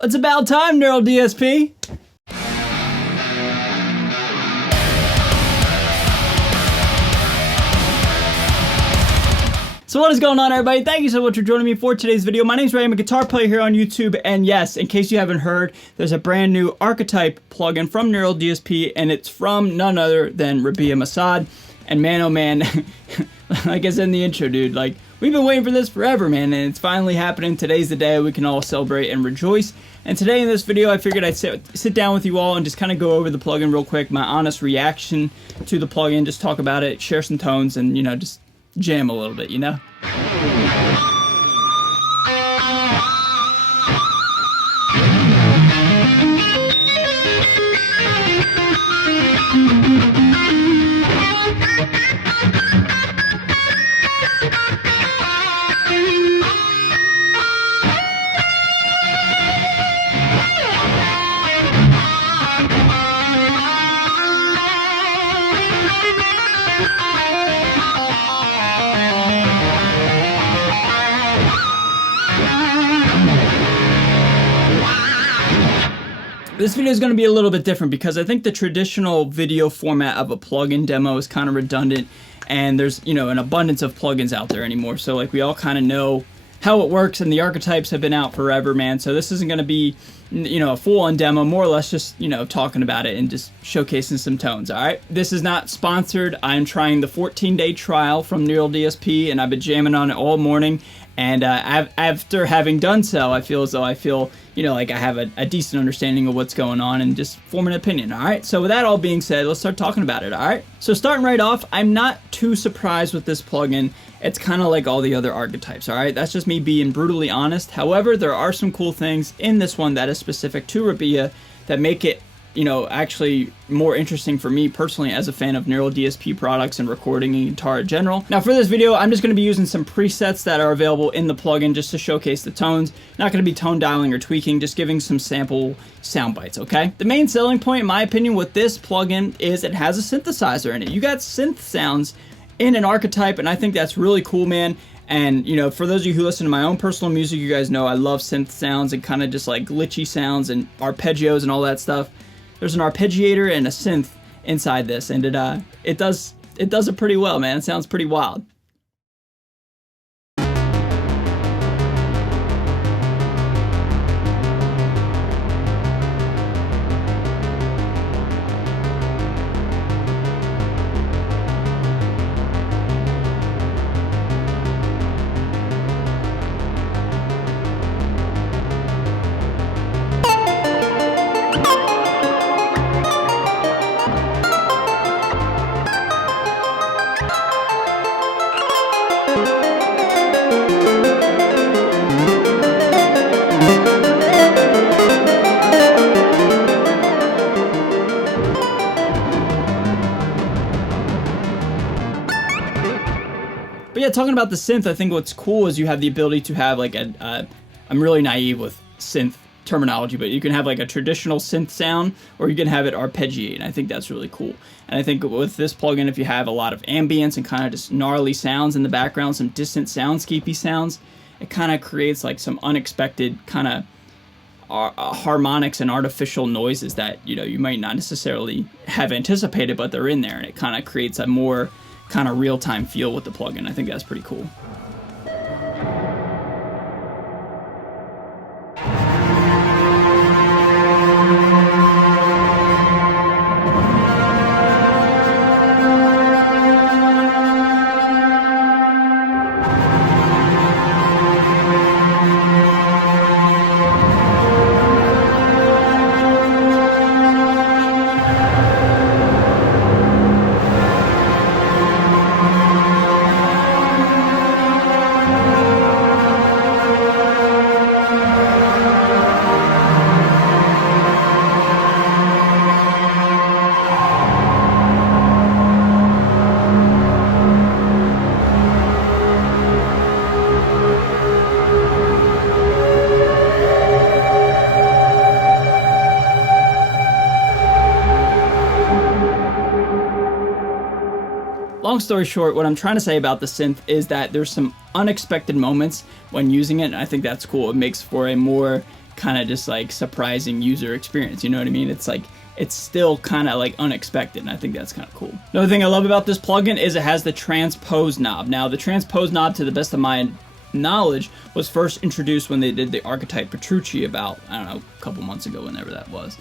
It's about time, Neural DSP. So what is going on, everybody? Thank you so much for joining me for today's video. My name's Ray. I'm a guitar player here on YouTube, and yes, in case you haven't heard, there's a brand new Archetype plugin from Neural DSP, and it's from none other than Rabea. And man, oh man, like I said in the intro, dude, like, we've been waiting for this forever, man, and it's finally happening. Today's the day we can all celebrate and rejoice. And today in this video, I figured I'd sit down with you all and just kind of go over the plugin real quick, my honest reaction to the plugin, just talk about it, share some tones, and, you know, just jam a little bit, you know? This video is going to be a little bit different because I think the traditional video format of a plugin demo is kind of redundant, and there's, you know, an abundance of plugins out there anymore. So like we all kind of know how it works, and the archetypes have been out forever, man. So this isn't going to be, you know, a full-on demo, more or less just, you know, talking about it and just showcasing some tones, all right? This is not sponsored. I'm trying the 14-day trial from Neural DSP, and I've been jamming on it all morning. And after having done so, I feel as though you know, like I have a decent understanding of what's going on and just form an opinion, all right? So with that all being said, let's start talking about it, all right? So starting right off, I'm not too surprised with this plugin. It's kind of like all the other archetypes, all right? That's just me being brutally honest. However, there are some cool things in this one that is specific to Rabea that make it, you know, actually more interesting for me personally as a fan of Neural DSP products and recording and guitar in general. Now for this video, I'm just going to be using some presets that are available in the plugin just to showcase the tones. Not going to be tone dialing or tweaking, just giving some sample sound bites, okay? The main selling point, in my opinion, with this plugin is it has a synthesizer in it. You got synth sounds in an archetype, and I think that's really cool, man. And, you know, for those of you who listen to my own personal music, you guys know I love synth sounds and kind of just like glitchy sounds and arpeggios and all that stuff. There's an arpeggiator and a synth inside this, and it does it pretty well, man. It sounds pretty wild. But yeah, talking about the synth, I think what's cool is you have the ability to have like I'm really naive with synth terminology, but you can have like a traditional synth sound, or you can have it arpeggiate, and I think that's really cool. And I think with this plugin, if you have a lot of ambience and kind of just gnarly sounds in the background, some distant soundscapey sounds, it kind of creates like some unexpected kind of harmonics and artificial noises that, you know, you might not necessarily have anticipated, but they're in there, and it kind of creates a more kind of real-time feel with the plugin. I think that's pretty cool. Long story short, what I'm trying to say about the synth is that there's some unexpected moments when using it, and I think that's cool. It makes for a more kind of just like surprising user experience. You know what I mean? It's like, it's still kind of like unexpected, and I think that's kind of cool. Another thing I love about this plugin is it has the transpose knob. Now, the transpose knob, to the best of my knowledge, was first introduced when they did the Archetype Petrucci about, I don't know, a couple months ago, whenever that was.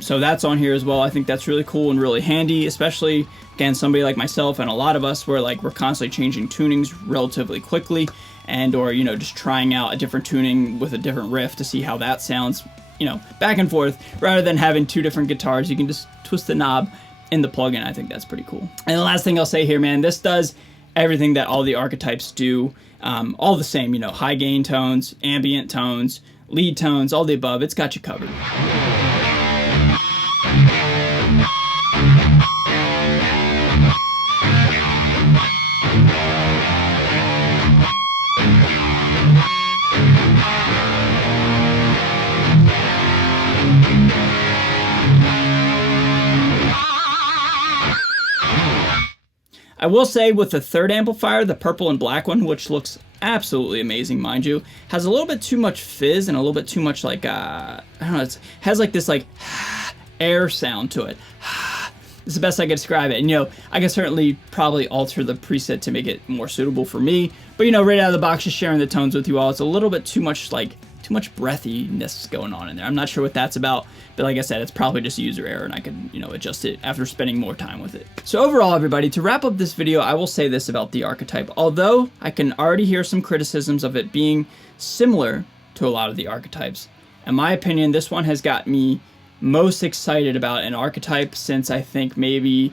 So that's on here as well. I think that's really cool and really handy, especially, again, somebody like myself and a lot of us where like we're constantly changing tunings relatively quickly, and or, you know, just trying out a different tuning with a different riff to see how that sounds, you know, back and forth, rather than having two different guitars. You can just twist the knob in the plugin. I think that's pretty cool. And the last thing I'll say here, man, this does everything that all the archetypes do, all the same, you know, high gain tones, ambient tones, lead tones, all the above. It's got you covered. I will say with the third amplifier, the purple and black one, which looks absolutely amazing, mind you, has a little bit too much fizz and a little bit too much like, I don't know, it has like this like air sound to it. It's the best I can describe it. And, you know, I can certainly probably alter the preset to make it more suitable for me. But, you know, right out of the box, just sharing the tones with you all, it's a little bit too much breathiness going on in there. I'm not sure what that's about, but like I said, it's probably just user error, and I can, you know, adjust it after spending more time with it. So overall, everybody, to wrap up this video, I will say this about the Archetype. Although I can already hear some criticisms of it being similar to a lot of the Archetypes, in my opinion, this one has got me most excited about an Archetype since I think maybe,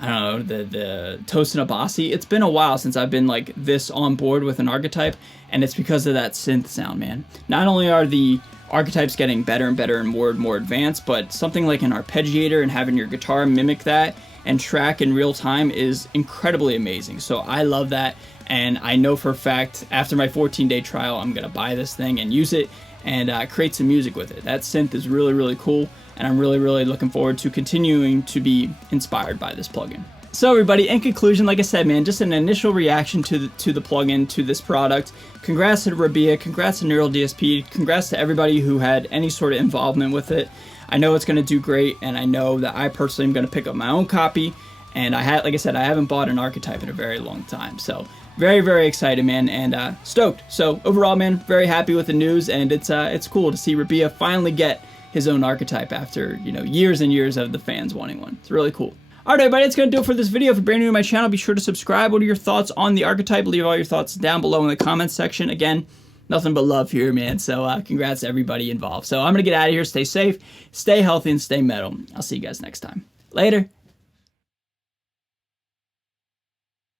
I don't know, the Tosin Abasi. It's been a while since I've been like this on board with an Archetype, and it's because of that synth sound, man. Not only are the Archetypes getting better and better and more advanced, but something like an arpeggiator and having your guitar mimic that and track in real time is incredibly amazing. So I love that, and I know for a fact after my 14-day trial, I'm gonna buy this thing and use it and create some music with it. That synth is really, really cool, and I'm really, really looking forward to continuing to be inspired by this plugin. So everybody, in conclusion, like I said, man, just an initial reaction to the plugin, to this product. Congrats to Rabea, congrats to Neural DSP, congrats to everybody who had any sort of involvement with it. I know it's going to do great, and I know that I personally am going to pick up my own copy. And like I said, I haven't bought an Archetype in a very long time, so very, very excited, man, and stoked. So overall, man, very happy with the news, and it's cool to see Rabea finally get his own Archetype after, you know, years and years of the fans wanting one. It's really cool. Alright, everybody, that's going to do it for this video. If you're brand new to my channel, be sure to subscribe. What are your thoughts on the Archetype? Leave all your thoughts down below in the comments section. Again, nothing but love here, man. So congrats to everybody involved. So I'm going to get out of here. Stay safe, stay healthy, and stay metal. I'll see you guys next time. Later.